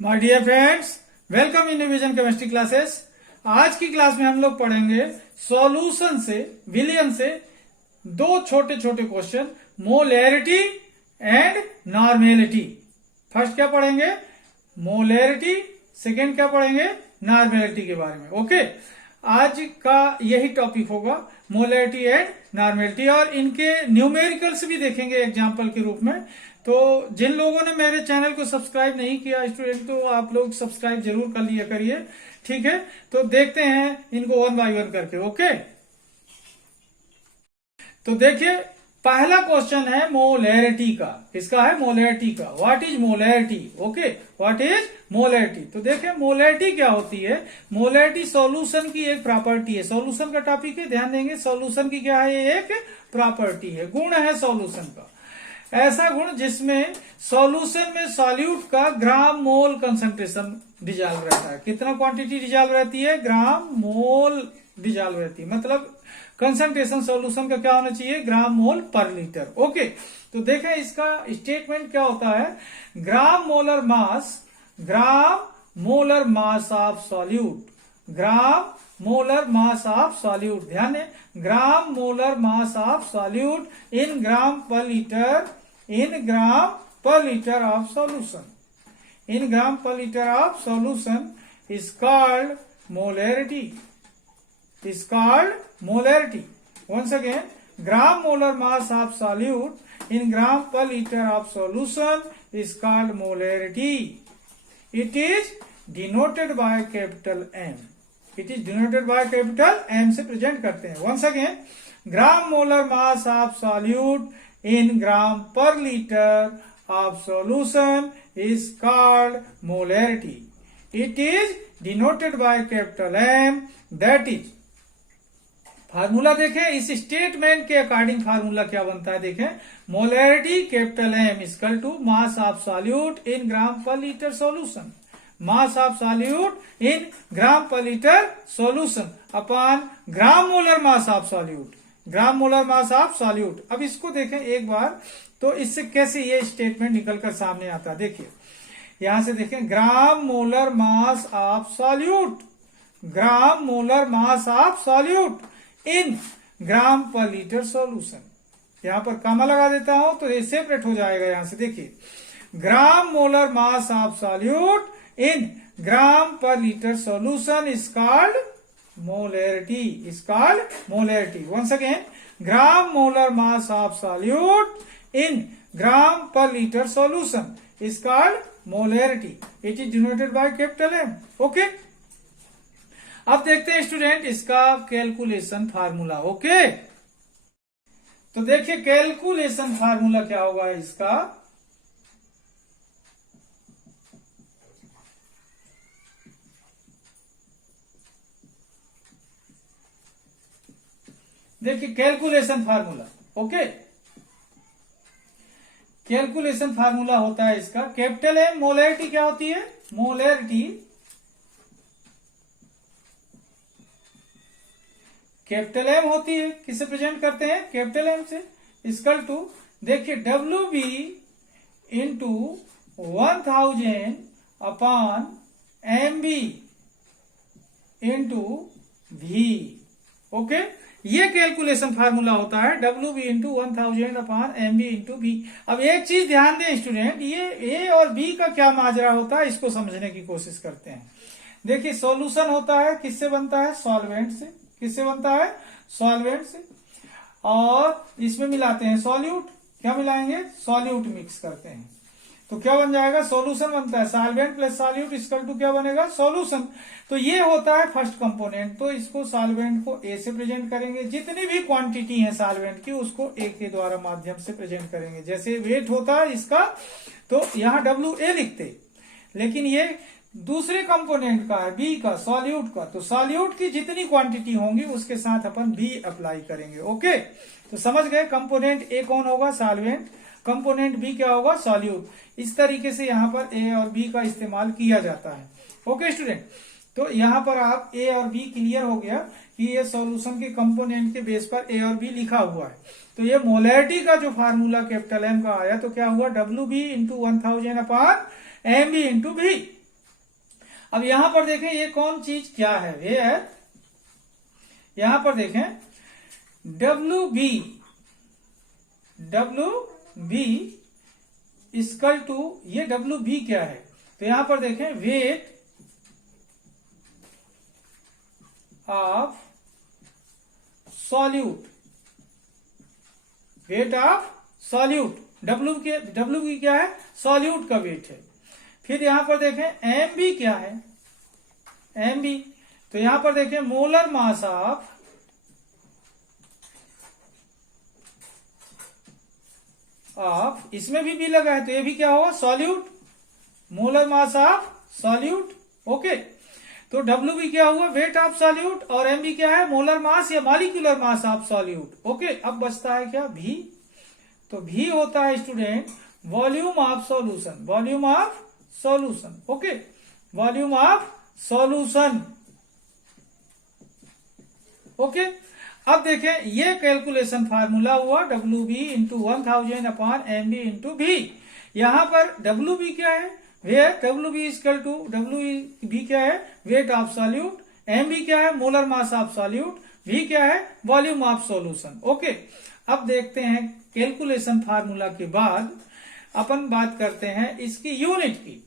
My dear friends, welcome in vision chemistry classes. आज की class में हम लोग पढ़ेंगे सॉल्यूशन से, विलियन से दो छोटे छोटे question, molarity and normality. First क्या पढ़ेंगे? मोलैरिटी। सेकेंड क्या पढ़ेंगे? नॉर्मेलिटी के बारे में। ओके, आज का यही टॉपिक होगा, मोलैरिटी एंड नॉर्मेलिटी, और इनके न्यूमेरिकल्स भी देखेंगे एग्जाम्पल के रूप में। तो जिन लोगों ने मेरे चैनल को सब्सक्राइब नहीं किया स्टूडेंट, तो आप लोग सब्सक्राइब जरूर कर लिया करिए, ठीक है। तो देखते हैं इनको वन बाय वन करके। ओके, तो देखिए पहला क्वेश्चन है मोलैरिटी का। किसका है? मोलैरिटी का। What is molarity? Okay, what is molarity? तो देखिए मोलैरिटी क्या होती है। मोलैरिटी सॉल्यूशन की एक प्रॉपर्टी है। सॉल्यूशन का टॉपिक है, ध्यान देंगे। सॉल्यूशन की क्या है? एक प्रॉपर्टी है, गुण है सॉल्यूशन का। ऐसा गुण जिसमें सॉल्यूशन में सॉल्यूट का ग्राम मोल कंसंट्रेशन डिजॉल्व रहता है। कितना क्वांटिटी डिजॉल्व रहती है? ग्राम मोल डिजॉल्व रहती है। मतलब कंसंट्रेशन सॉल्यूशन का क्या होना चाहिए? ग्राम मोल पर लीटर। ओके, तो देखें इसका स्टेटमेंट क्या होता है। Gram molar mass of solute, gram molar mass of solute, ध्यान दें, gram molar mass of solute in gram per litre, in gram per litre of solution, in gram per litre of solution is called molarity, is called molarity. Once again, gram molar mass of solute in gram per liter of solution is called molarity. It is denoted by capital M. It is denoted by capital M से present करते हैं। Once again, gram molar mass of solute in gram per liter of solution is called molarity. It is denoted by capital M. That is, formula देखें, इस statement के according formula क्या बनता है देखें। Molarity capital M equal to mass of solute in gram per litre solution, mass of solute in gram per litre solution upon gram molar mass of solute, gram molar mass of solute. अब इसको देखें एक बार, तो इससे कैसे ये statement निकलकर सामने आता है। देखिए यहां से देखें, gram molar mass of solute, gram molar mass of solute in gram per litre solution. यहां पर कामा लगा देता हूं तो ये सेपरेट हो जाएगा। यहां से देखिए, gram molar mass of solute in gram per litre solution is called molarity, is called molarity. Once again, gram molar mass of solute in gram per litre solution is called molarity. It is denoted by capital M. Okay, अब देखते हैं student इसका calculation formula. Okay, तो देखिए calculation formula क्या होगा इसका। देखिए calculation formula. Okay, calculation formula होता है इसका कैपिटल एम। मोलैरिटी क्या होती है? मोलैरिटी कैपिटल एम होती है। किससे प्रेजेंट करते हैं? कैपिटल एम से। इक्वल टू, देखिए W B into 1000 upon M B into V. Okay, ये कैलकुलेशन फार्मूला होता है, W B into 1000 upon M B into B. अब एक चीज ध्यान दें स्टूडेंट, ये ए और बी का क्या माजरा होता है इसको समझने की कोशिश करते हैं। देखिए सॉल्यूशन होता है, किससे बनता है? सॉल्वेंट से। किससे बनता है? सॉल्वेंट से। और इसमें मिलाते हैं सॉल्यूट। क्या मिलाएंगे? सॉल्यूट मिक्स करते हैं तो क्या बन जाएगा? सॉल्यूशन बनता है। Solvent plus solute equal to क्या बनेगा? सॉल्यूशन। तो ये होता है फर्स्ट कंपोनेंट। तो इसको सॉल्वेंट को ए से प्रेजेंट करेंगे। जितनी भी क्वांटिटी है सॉल्वेंट की उसको ए के द्वारा माध्यम से प्रेजेंट करेंगे। जैसे वेट होता है इसका, तो यहां डब्ल्यू ए लिखते, लेकिन ये दूसरे कंपोनेंट का है, बी का, सॉल्यूट का। तो सॉल्यूट की जितनी क्वांटिटी होंगी उसके साथ अपन बी अप्लाई करेंगे। ओके, तो समझ गए। कंपोनेंट ए कौन होगा? सॉल्वेंट। कंपोनेंट बी क्या होगा? सॉल्यूट। इस तरीके से यहाँ पर ए और बी का इस्तेमाल किया जाता है। ओके स्टूडेंट, तो यहाँ पर आप ए और बी क्लियर हो गया कि ये सॉल्यूशन के कंपोनेंट के बेस पर ए और बी लिखा हुआ है। तो ये मोलैरिटी का जो फार्मूला कैपिटल एम का आया तो क्या हुआ? W B into 1000 upon M B into B. अब यहां पर देखें ये कौन चीज क्या है, ये है, यहां पर देखें WB इक्वल टू, ये WB क्या है, तो यहां पर देखें weight of solute, weight of solute, WB क्या है, सॉल्यूट का वेट है। फिर यहां पर देखें MB क्या है, MB, तो यहां पर देखें मोलर मास ऑफ इसमें भी लगा है तो ये भी क्या होगा, solute, molar mass of solute. Okay, तो WB क्या हुआ, वेट ऑफ सॉल्यूट, और MB क्या है, मोलर मास या molecular mass of solute. Okay, अब बचता है क्या, V, तो V होता है student volume of solution, volume of solution. Okay, volume of solution. Okay, अब देखें ये कैलकुलेशन फार्मूला हुआ WB into 1000 upon MB into V। यहां पर WB क्या है, wait, WB equal to WB क्या है, वेट ऑफ सॉल्यूट, MB क्या है, molar mass of solute, V क्या है, वॉल्यूम ऑफ सॉल्यूशन। ओके, अब देखते हैं कैलकुलेशन फार्मूला के बाद अपन बात करते हैं इसकी यूनिट की।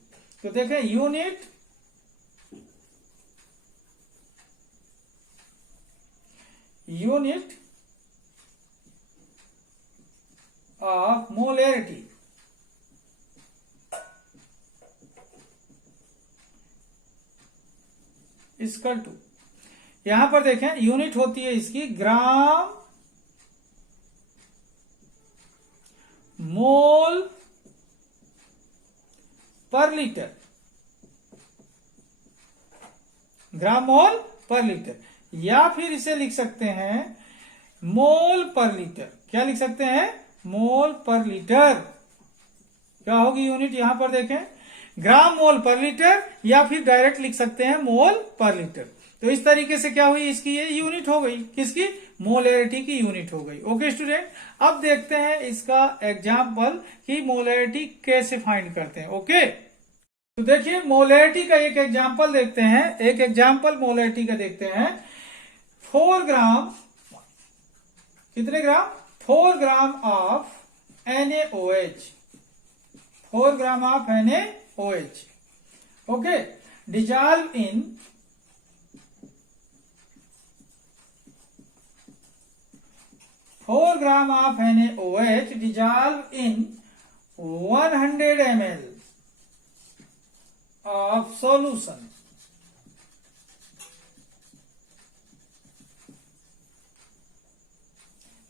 तो देखें unit of molarity, equal to, यहां पर देखें यूनिट होती है इसकी ग्राम मोल पर लीटर, ग्राम मोल पर लीटर, या फिर इसे लिख सकते हैं मोल पर लीटर। क्या लिख सकते हैं, मोल पर लीटर। क्या होगी यूनिट, यहां पर देखें ग्राम मोल पर लीटर, या फिर डायरेक्ट लिख सकते हैं मोल पर लीटर। तो इस तरीके से क्या हुई, इसकी ये यूनिट हो गई, किसकी, मोलैरिटी की यूनिट हो गई। ओके स्टूडेंट, अब देखते हैं इसका एग्जाम्पल कि मोलैरिटी कैसे फाइंड करते हैं। ओके, तो देखिए मोलैरिटी का एक एग्जाम्पल देखते हैं, एक एग्जाम्पल मोलैरिटी का देखते हैं। 4 ग्राम, कितने ग्राम, 4 ग्राम of NaOH, 4 gram of NaOH। Okay, dissolve in 4 gram of NaOH dissolve in 100 ml of solution।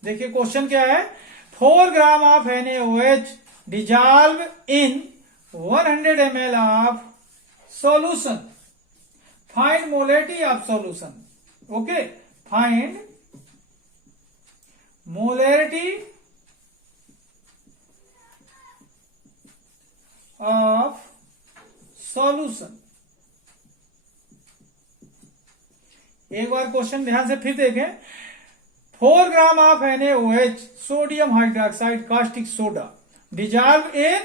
देखिए क्वेश्चन क्या है, 4 ग्राम of NaOH dissolve in 100 ml of solution, find molarity of solution। Okay, find molarity of solution। एक बार question ध्यान से फिर देखें, 4 ग्राम of NaOH sodium hydroxide caustic soda dissolve in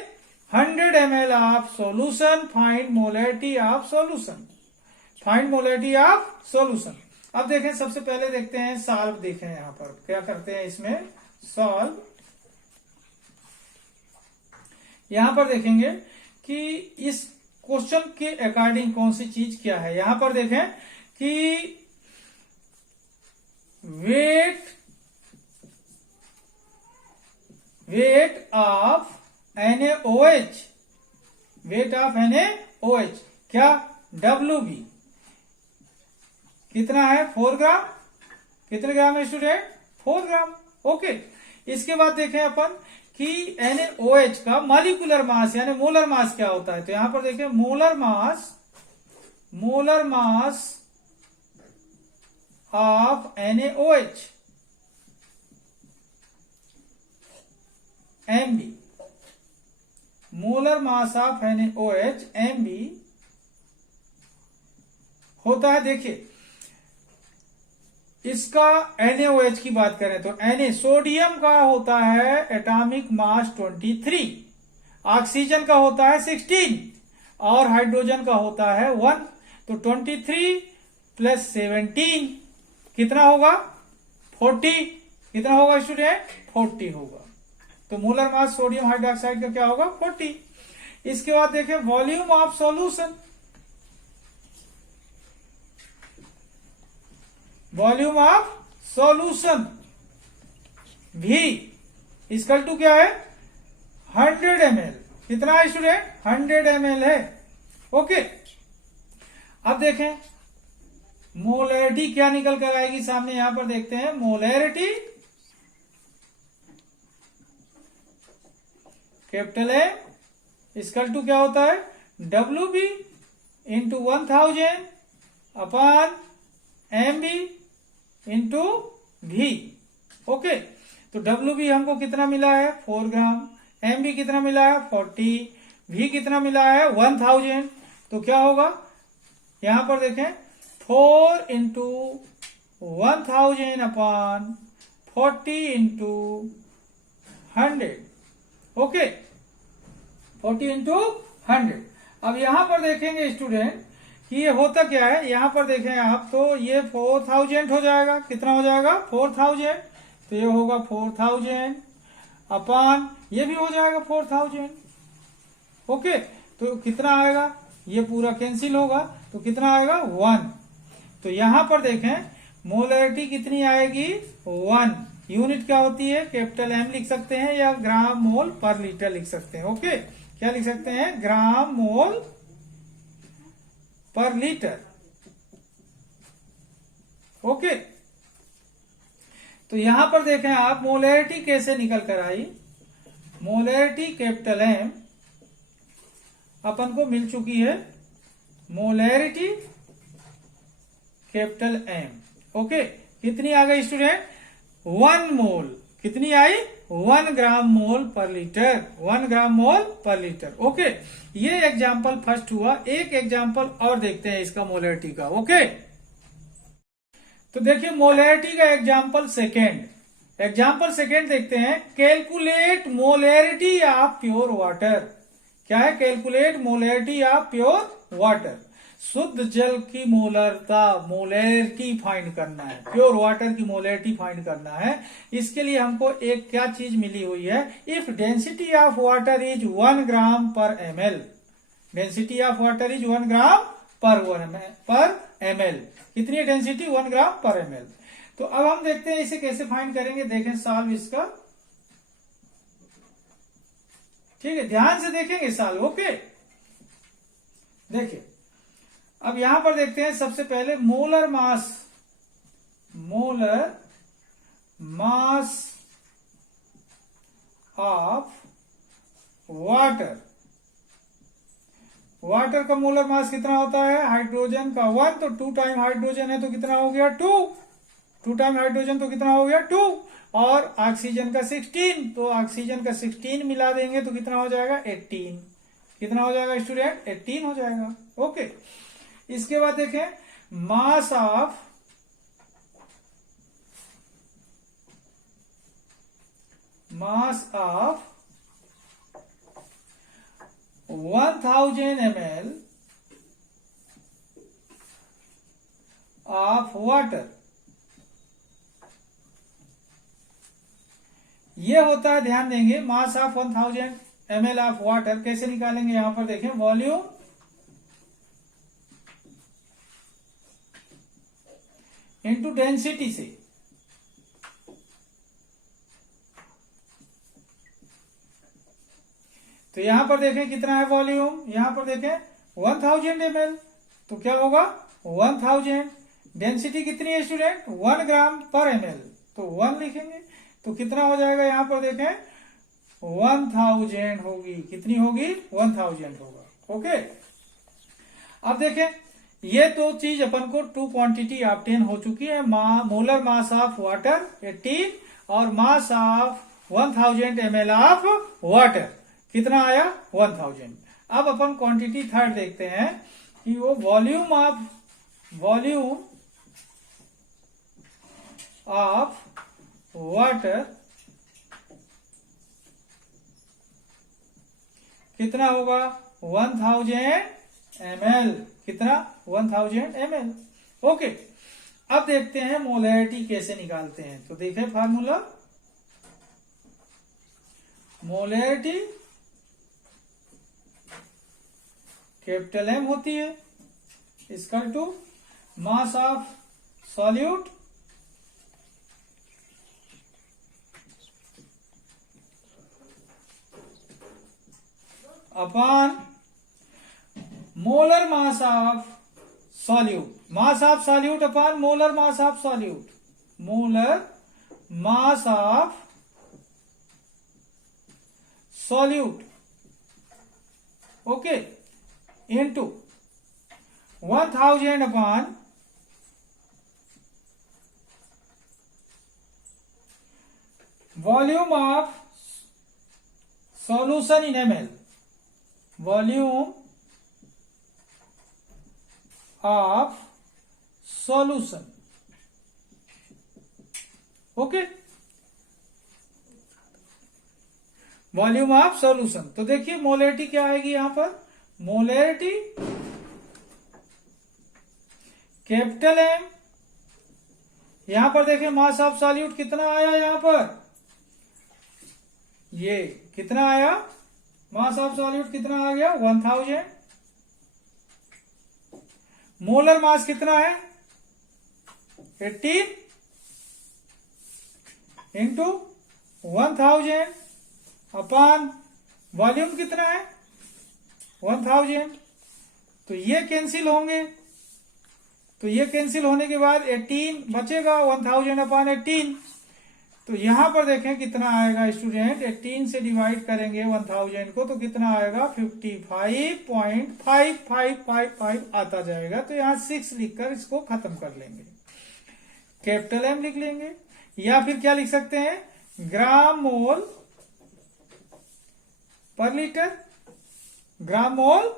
100 ml of solution, find molarity of solution, find molarity of solution। अब देखें, सबसे पहले देखते हैं सॉल्व, देखें यहां पर क्या करते हैं इसमें, सॉल्व। यहां पर देखेंगे कि इस क्वेश्चन के अकॉर्डिंग कौन सी चीज क्या है। यहां पर देखें कि weight of NaOH, weight of NaOH क्या, WB कितना है, 4 ग्राम, कितने ग्राम है स्टूडेंट, 4 ग्राम। ओके, इसके बाद देखें अपन कि NaOH का मॉलिक्यूलर मास यानी मोलर मास क्या होता है। तो यहां पर देखें molar mass of NaOH MB, molar mass of NaOH MB होता है। देखिए इसका NaOH की बात करें तो Na सोडियम का होता है एटॉमिक मास 23, ऑक्सीजन का होता है 16 और हाइड्रोजन का होता है 1। तो 23 प्लस 17 कितना होगा 40। कितना होगा स्टूडेंट 40 होगा। तो मोलर मास सोडियम हाइड्रोक्साइड का क्या होगा 40। इसके बाद देखें volume of solution. Volume of solution V equal to क्या है 100 ml। कितना है स्टूडेंट 100 ml है। ओके, अब देखें मोलैरिटी क्या निकल कर आएगी सामने। यहां पर देखते हैं molarity capital M equal to क्या होता है WB into 1000 upon MB into V। Okay, तो WB हमको कितना मिला है 4 ग्राम, MB कितना मिला है 40, V कितना मिला है 1000। तो क्या होगा यहां पर देखें 4 into 1000 upon 40 into 100। Okay, 40 into 100। अब यहां पर देखेंगे स्टूडेंट कि ये होता क्या है। यहां पर देखें आप तो ये 4000 हो जाएगा। कितना हो जाएगा 4000। तो ये होगा 4000 अपॉन ये भी हो जाएगा 4000। ओके, तो कितना आएगा ये पूरा कैंसिल होगा तो कितना आएगा 1। तो यहां पर देखें मोलैरिटी कितनी आएगी 1। यूनिट क्या होती है कैपिटल M लिख सकते हैं या ग्राम मोल पर लीटर लिख सकते हैं। ओके, क्या लिख सकते हैं ग्राम मोल पर लीटर। ओके, तो यहां पर देखें आप मोलैरिटी कैसे निकल कर आई। मोलैरिटी कैपिटल M अपन को मिल चुकी है मोलैरिटी कैपिटल M। ओके, कितनी आ गई स्टूडेंट 1 मोल। कितनी आई 1 ग्राम मोल पर लीटर। 1 ग्राम मोल पर लीटर। ओके, ये एग्जाम्पल फर्स्ट हुआ। एक एग्जाम्पल और देखते हैं इसका मोलैरिटी का। ओके, तो देखिए मोलैरिटी का एग्जाम्पल सेकेंड। एग्जाम्पल सेकेंड देखते हैं calculate molarity of pure water. क्या है calculate molarity of pure water. शुद्ध जल की मोलरता मोलैरिटी फाइंड करना है। प्योर वाटर की मोलैरिटी फाइंड करना है। इसके लिए हमको एक क्या चीज मिली हुई है if density of water is 1 ग्राम पर ml। Density of water is 1 ग्राम पर ml। कितनी है डेंसिटी 1 ग्राम पर ml। तो अब हम देखते हैं इसे कैसे फाइंड करेंगे। देखें सॉल्व इसका। ठीक है, ध्यान से देखेंगे सॉल्व। ओके, देखिए अब यहां पर देखते हैं सबसे पहले molar mass of water. Water का मोलर मास कितना होता है हाइड्रोजन का 1 तो 2 टाइम हाइड्रोजन है तो कितना हो गया 2। 2 टाइम हाइड्रोजन तो कितना हो गया 2 और ऑक्सीजन का 16 तो ऑक्सीजन का 16 मिला देंगे तो कितना हो जाएगा 18। कितना हो जाएगा स्टूडेंट 18 हो जाएगा। ओके, इसके बाद देखें mass of mass of 1000 ml of water, ये होता है, ध्यान देंगे, mass of 1000 ml of water कैसे निकालेंगे, यहां पर देखें वॉल्यूम इनटू डेंसिटी से। तो यहां पर देखें कितना है वॉल्यूम, यहां पर देखें 1000 ml, तो क्या होगा 1000। डेंसिटी कितनी है स्टूडेंट 1 ग्राम पर ml, तो 1 लिखेंगे, तो कितना हो जाएगा, यहां पर देखें 1000 होगी, कितनी होगी 1000 होगा। ओके, अब देखें ये दो चीज अपन को 2 क्वांटिटी ऑब्टेन हो चुकी है, मोलर मास ऑफ वाटर 18 और mass of 1000 ml of water कितना आया 1000। अब अपन क्वांटिटी थर्ड देखते हैं कि वो वॉल्यूम ऑफ वाटर कितना होगा 1000 ml, कितना 1000 ml। ओके, अब देखते हैं मोलैरिटी कैसे निकालते हैं। तो देखें फार्मूला, मोलैरिटी कैपिटल M होती है equal to mass of solute upon molar mass of solute, mass of solute upon molar mass of solute, molar mass of solute, okay, into 1000 upon volume of solution in ml, volume of solution, okay, volume of solution. तो देखिए molarity क्या आएगी यहां पर, molarity capital M, यहां पर देखिए मास of solute कितना आया, यहां पर ये कितना आया, मास ऑफ सॉल्यूट कितना आ गया 1000, मोलर मास कितना है 18 इंटू 1000 अपॉन वॉल्यूम कितना है 1000। तो ये कैंसिल होंगे, तो ये कैंसिल होने के बाद 18 बचेगा, 1000 अपॉन 18। तो यहां पर देखें कितना आएगा स्टूडेंट, 18 से डिवाइड करेंगे 1000 को तो कितना आएगा 55.5555 आता जाएगा। तो यहां 6 लिखकर इसको खत्म कर लेंगे, कैपिटल M लिख लेंगे, या फिर क्या लिख सकते हैं ग्राम मोल पर लीटर, ग्राम मोल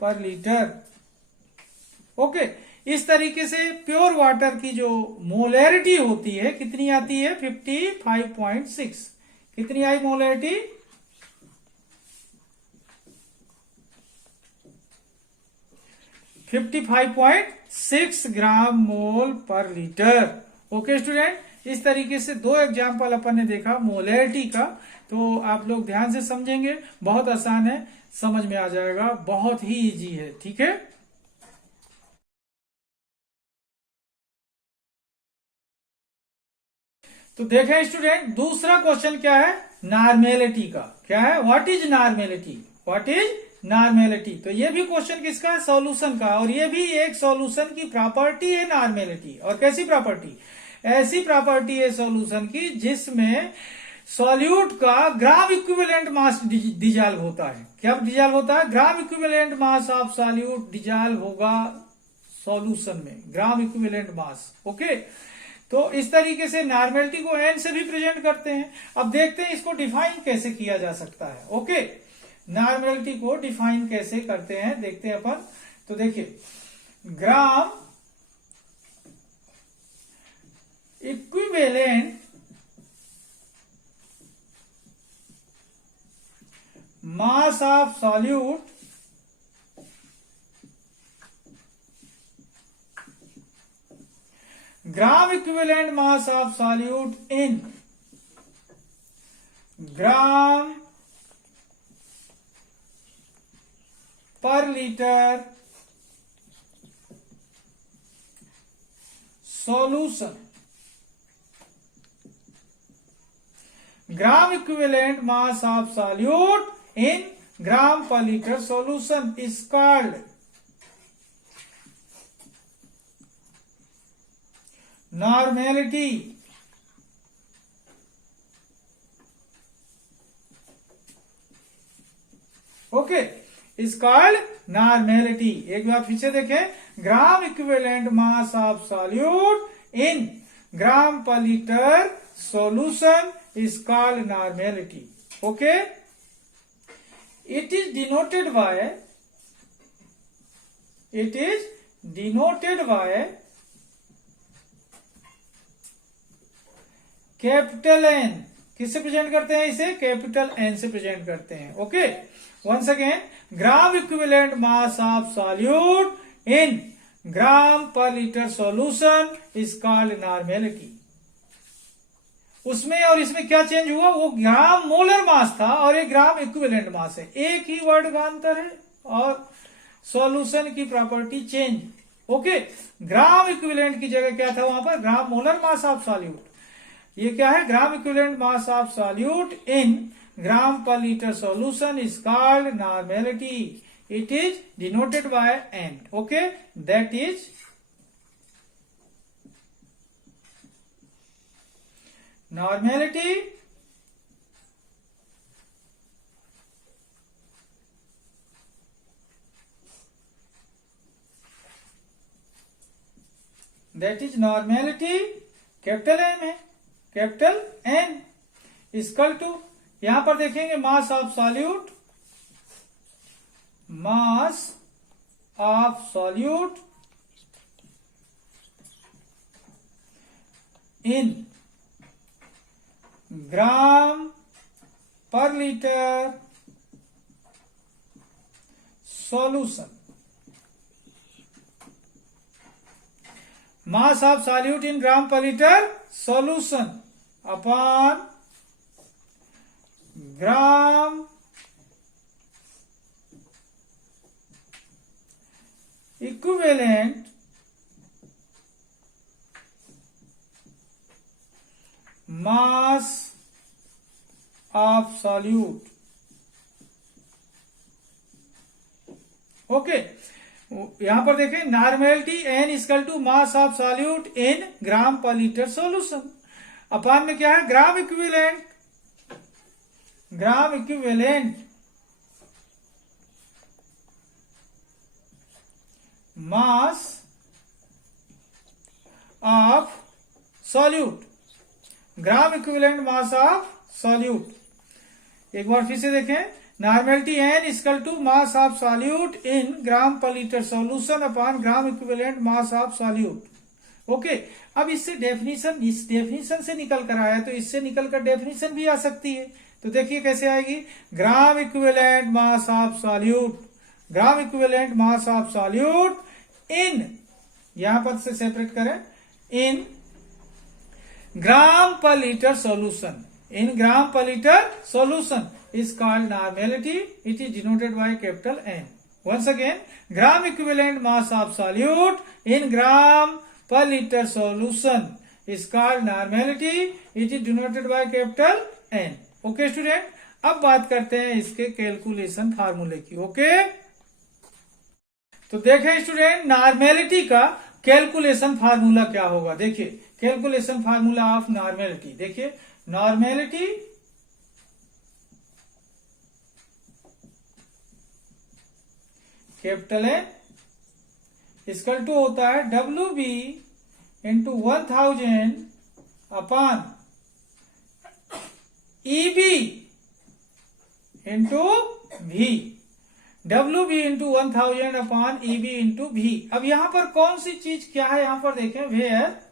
पर लीटर, ओके। इस तरीके से प्योर वाटर की जो मोलैरिटी होती है कितनी आती है 55.6, कितनी आई मोलैरिटी 55.6 ग्राम मोल पर लीटर। ओके स्टूडेंट, इस तरीके से 2 एग्जाम्पल अपन ने देखा मोलैरिटी का, तो आप लोग ध्यान से समझेंगे, बहुत आसान है, समझ में आ जाएगा, बहुत ही इजी है, ठीक है। तो देखें स्टूडेंट, दूसरा क्वेश्चन क्या है नॉर्मेलिटी का, क्या है what is normality, what is normality. तो ये भी क्वेश्चन किसका है सॉल्यूशन का, और ये भी एक सॉल्यूशन की प्रॉपर्टी है नॉर्मेलिटी। और कैसी प्रॉपर्टी, ऐसी प्रॉपर्टी है सॉल्यूशन की जिसमें सॉल्यूट का ग्राम इक्विवेलेंट मास डिजॉल्व होता है। क्या डिजॉल्व होता है, gram equivalent mass of solute dissolve होगा सॉल्यूशन में, ग्राम इक्विवेलेंट मास, ओके। तो इस तरीके से नॉर्मेलिटी को n से भी प्रेजेंट करते हैं। अब देखते हैं इसको डिफाइन कैसे किया जा सकता है, ओके। नॉर्मेलिटी को डिफाइन कैसे करते हैं देखते हैं अपन। तो देखिए ग्राम equivalent mass of solute gram equivalent mass of solute in gram per liter solution, gram equivalent mass of solute in gram per liter solution is called normality, okay, is called normality. एक बार फिर से देखें, gram equivalent mass of solute in gram per litre solution is called normality, okay. It is denoted by capital N किससे present करते हैं इसे? Capital N से प्रेजेंट करते हैं। Okay, once again, gram equivalent mass of solute in gram per litre solution is called normality. उसमें और इसमें क्या चेंज हुआ? वो ग्राम मोलर मास था और एक ग्राम इक्विवेलेंट मास है, एक ही वर्ड का अंतर है और सॉल्यूशन की property change. Okay, gram equivalent की जगह क्या था वहां पर? Gram molar mass of solute. ये क्या है? Gram equivalent mass of solute in gram per litre solution is called normality. It is denoted by N. Okay, that is normality that is normality capital N है, capital N equal to, यहां पर देखेंगे mass of solute, mass of solute in gram per litre solution. Mass of solute in gram per litre solution upon gram equivalent mass of solute. Okay, यहां पर देखें normality N equal to mass of solute in gram per litre solution upon में क्या है? Gram equivalent, gram equivalent mass of solute, gram equivalent mass of solute. एक बार फिर से देखें, normality N equal to mass of solute in gram per litre solution upon gram equivalent mass of solute. Okay, अब इससे definition, इस definition से निकल कर आया तो इससे निकल कर डेफिनेशन भी आ सकती है। तो देखिए कैसे आएगी? ग्राम equivalent mass of solute, gram equivalent mass of solute इन, यहां पर से सेपरेट करें, इन gram per litre solution, in gram per liter solution is called normality. It is denoted by capital N. Once again, gram equivalent mass of solute in gram per liter solution is called normality. It is denoted by capital N. Okay student, अब बात करते हैं इसके calculation फार्मूले की। Okay, तो देखें student, normality का कैलकुलेशन फार्मूला क्या होगा? देखिए, कैलकुलेशन फार्मूला ऑफ नॉर्मेलिटी, देखिए normality capital A equal to होता है W B into 1000 upon E B into भी, W B into 1000 upon E B into भी। अब यहां पर कौन सी चीज क्या है? यहां पर देखें, where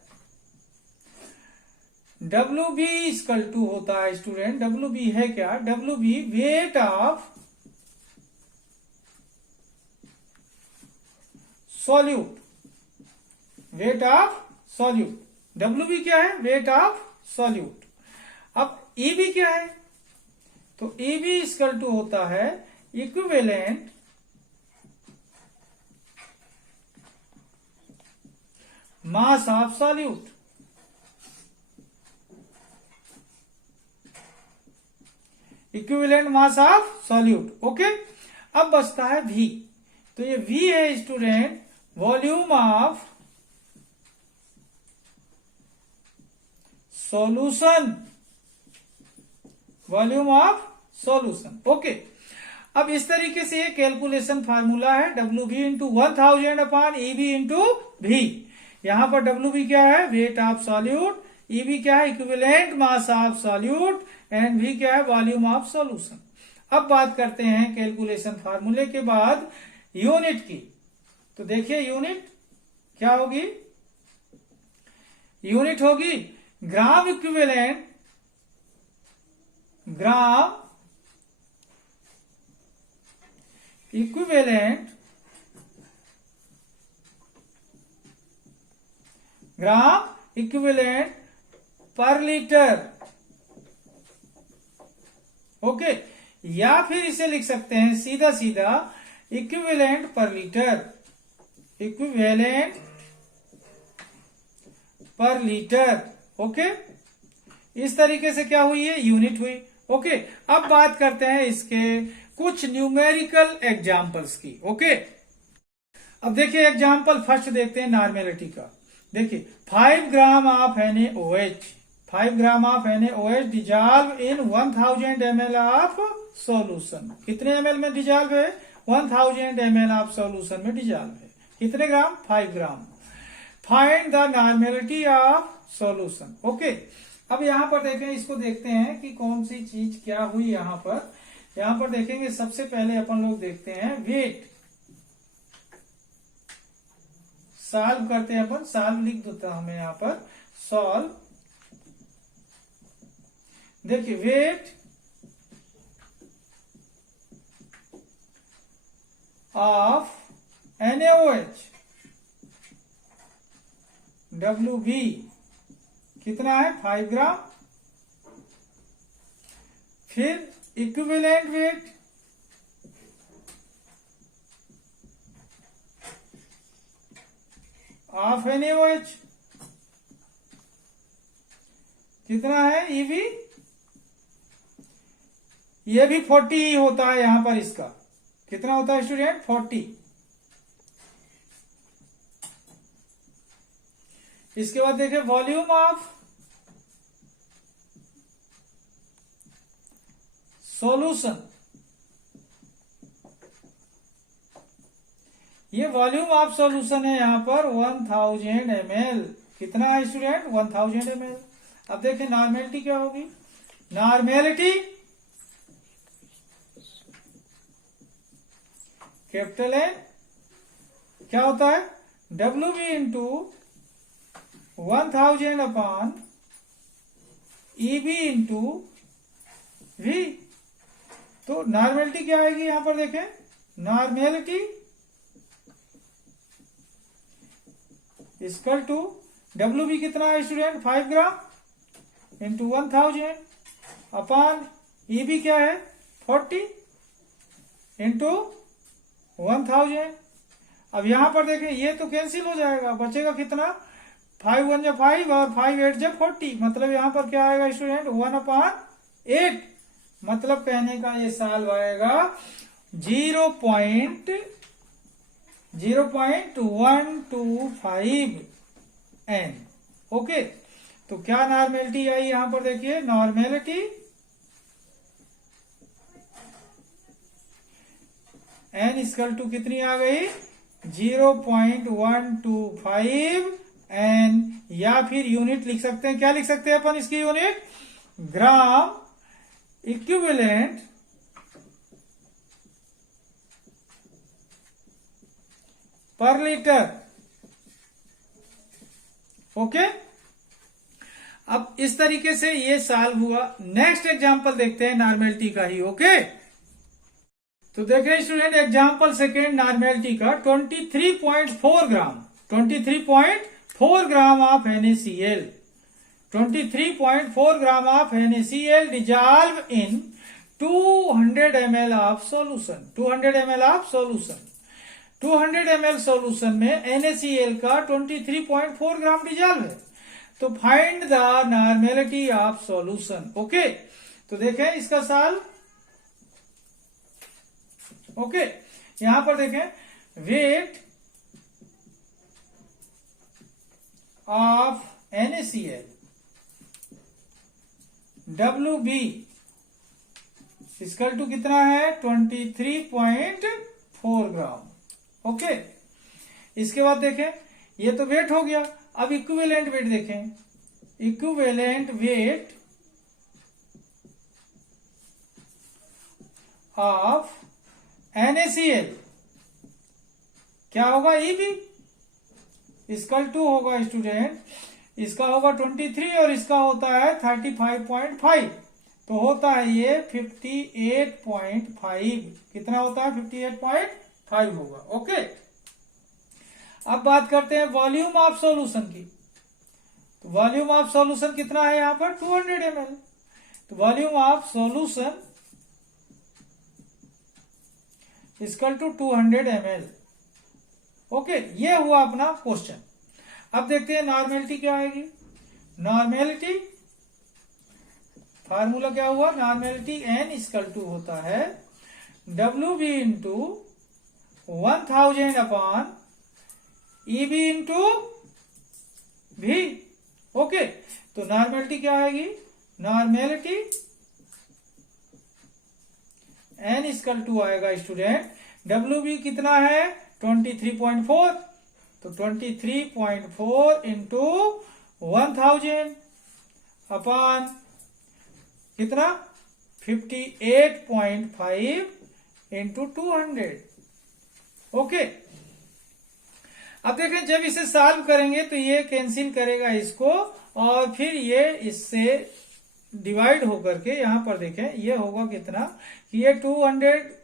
W B equal to होता है स्टूडेंट, डब्ल्यू बी है क्या? W B weight of solute, weight of solute, W B क्या है? Weight of solute. अब ई बी क्या है? तो ई बी इक्वल टू होता है equivalent mass of solute, equivalent mass of solute. Okay, अब बचता है V। तो ये V है student volume of solution, volume of solution. Okay, अब इस तरीके से ये कैलकुलेशन फार्मूला है, W B into 1000 upon E B into भी। यहां पर डब्ल्यू बी क्या है? Weight of solute, E B क्या है? Equivalent mass of solute, and भी क्या है? Volume of solution. अब बात करते हैं कैलकुलेशन फार्मूले के बाद यूनिट की। तो देखिए यूनिट क्या होगी? यूनिट होगी ग्राम इक्विवेलेंट ग्राम इक्विवेलेंट पर लीटर। ओके, या फिर इसे लिख सकते हैं सीधा सीधा इक्विवेलेंट पर लीटर, इक्विवेलेंट पर लीटर। ओके, इस तरीके से क्या हुई है, यूनिट हुई। ओके, अब बात करते हैं इसके कुछ न्यूमेरिकल एग्जाम्पल्स की। ओके, अब देखिए एग्जाम्पल फर्स्ट देखते हैं नॉर्मेलिटी का। देखिए 5 gram of NaOH, 5 gram of NaOH dissolve in 1000 ml of solution. कितने ml में डिजॉल्व है, 1000 ml ऑफ सॉल्यूशन में डिजॉल्व है। कितने gram, 5 gram. Find the normality of solution. Okay, अब यहां पर देखें, इसको देखते हैं कि कौन सी चीज क्या हुई यहां पर। यहां पर देखेंगे सबसे पहले अपन लोग देखते हैं वेट, सॉल्व करते हैं अपन, सॉल्व लिख देता हमें यहां पर, सॉल्व। देखिए वेट ऑफ NaOH WB कितना है, 5 ग्राम। फिर इक्विवेलेंट वेट ऑफ NaOH कितना है, EV, ये भी 40 ही होता है यहां पर। इसका कितना होता है स्टूडेंट, 40। इसके बाद देखें वॉल्यूम ऑफ सॉल्यूशन, ये वॉल्यूम ऑफ सॉल्यूशन है यहां पर 1000 ml। कितना है स्टूडेंट, 1000 ml। अब देखें नॉर्मेलिटी क्या होगी, नॉर्मेलिटी कैपिटल N क्या होता है, WB into 1000 upon EB into V। तो नॉर्मेलिटी क्या आएगी यहां पर, देखें नॉर्मेलिटी इक्वल टू WB कितना है student, 5 gram into 1000 upon EB क्या है, 40 इंटू 1000। अब यहां पर देखें ये तो कैंसिल हो जाएगा, बचेगा कितना, 5 1 जा 5 और 5 8 जा 40। मतलब यहां पर क्या आएगा स्टूडेंट, 1/8। मतलब कहने का ये सॉल्व आएगा 0.125 N। ओके, तो क्या नॉर्मेलिटी आई यहां पर, देखिए नॉर्मेलिटी N इक्वल टू कितनी आ गई, 0.125 N। या फिर यूनिट लिख सकते हैं, क्या लिख सकते हैं अपन इसकी यूनिट, ग्राम इक्विवेलेंट पर लीटर। ओके, अब इस तरीके से ये सॉल्व हुआ। नेक्स्ट एग्जांपल देखते हैं नॉर्मेलिटी का ही। ओके, तो देखें स्टूडेंट एग्जांपल सेकेंड नॉर्मेलिटी का, 23.4 gram, 23.4 gram of NaCl, 23.4 gram of NaCl dissolve in 200 ml of solution, 200 ml of solution. 200 ml solution में NaCl का 23.4 ग्राम डिजॉल्व है। तो find the normality of solution. Okay, तो देखें इसका सॉल्व। ओके, यहां पर देखें weight of NaCl WB equal to कितना है, 23.4 ग्राम। ओके, इसके बाद देखें ये तो वेट हो गया। अब इक्विवेलेंट वेट देखें, इक्विवेलेंट वेट ऑफ NaCl क्या होगा, EB इक्वल टू होगा स्टूडेंट, इसका होगा 23 और इसका होता है 35.5। तो होता है ये 58.5। कितना होता है? 58.5 होगा। ओके, अब बात करते हैं वॉल्यूम ऑफ सॉल्यूशन की। तो वॉल्यूम ऑफ सॉल्यूशन कितना है यहां पर? 200 ml। तो volume of solution equal to 200 ml। Okay, ये हुआ अपना क्वेश्चन। अब देखते हैं नॉर्मेलिटी क्या आएगी। नॉर्मेलिटी फार्मूला क्या हुआ? नॉर्मेलिटी n इक्वल टू होता है WB into 1000 upon EB into V। Okay, तो नॉर्मेलिटी क्या आएगी? नॉर्मेलिटी n इक्वल टू आएगा स्टूडेंट, WB कितना है? 23.4। तो 23.4 इंटू 1000 अपॉन कितना? 58.5 इंटू 200। ओके, अब देखें जब इसे सॉल्व करेंगे तो ये कैंसिल करेगा इसको, और फिर ये इससे डिवाइड होकर के यहां पर देखें ये होगा कितना कि ये 200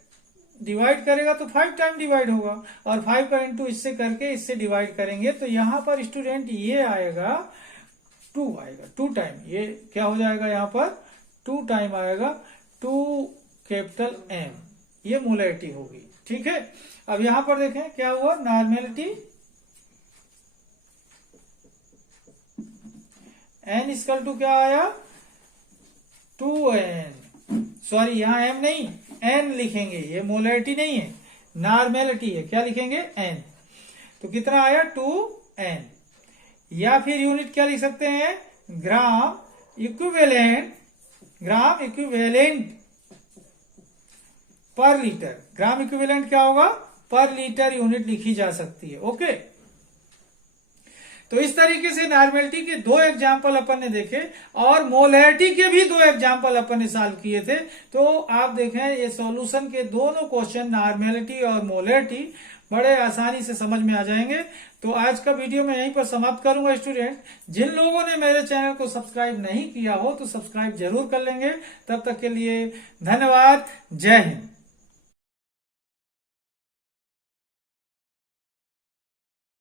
डिवाइड करेगा तो 5 टाइम डिवाइड होगा, और 5 का इंटू इससे करके इससे डिवाइड करेंगे तो यहां पर स्टूडेंट ये आएगा 2 आएगा, 2 टाइम। ये क्या हो जाएगा? यहां पर 2 टाइम आएगा, 2 कैपिटल M। ये मोलैरिटी होगी। ठीक है, अब यहां पर देखें क्या हुआ? नॉर्मेलिटी n इक्वल टू क्या आया? 2n। सॉरी, यहां m नहीं, n लिखेंगे। ये मोलैरिटी नहीं है, नॉर्मेलिटी है। क्या लिखेंगे? n। तो कितना आया? 2n। या फिर यूनिट क्या लिख सकते हैं? ग्राम इक्विवेलेंट, ग्राम इक्विवेलेंट पर लीटर। ग्राम इक्विवेलेंट क्या होगा? पर लीटर यूनिट लिखी जा सकती है। ओके, तो इस तरीके से नॉर्मेलिटी के 2 एग्जाम्पल अपन ने देखे, और मोलैरिटी के भी 2 एग्जाम्पल अपन ने सॉल्व किए थे। तो आप देखें ये सॉल्यूशन के दोनों क्वेश्चन नॉर्मेलिटी और मोलैरिटी बड़े आसानी से समझ में आ जाएंगे। तो आज का वीडियो मैं यहीं पर समाप्त करूंगा स्टूडेंट। जिन लोगों ने मेरे चैनल को सब्सक्राइब नहीं किया हो तो सब्सक्राइब जरूर कर लेंगे। तब तक के लिए धन्यवाद। जय हिंद।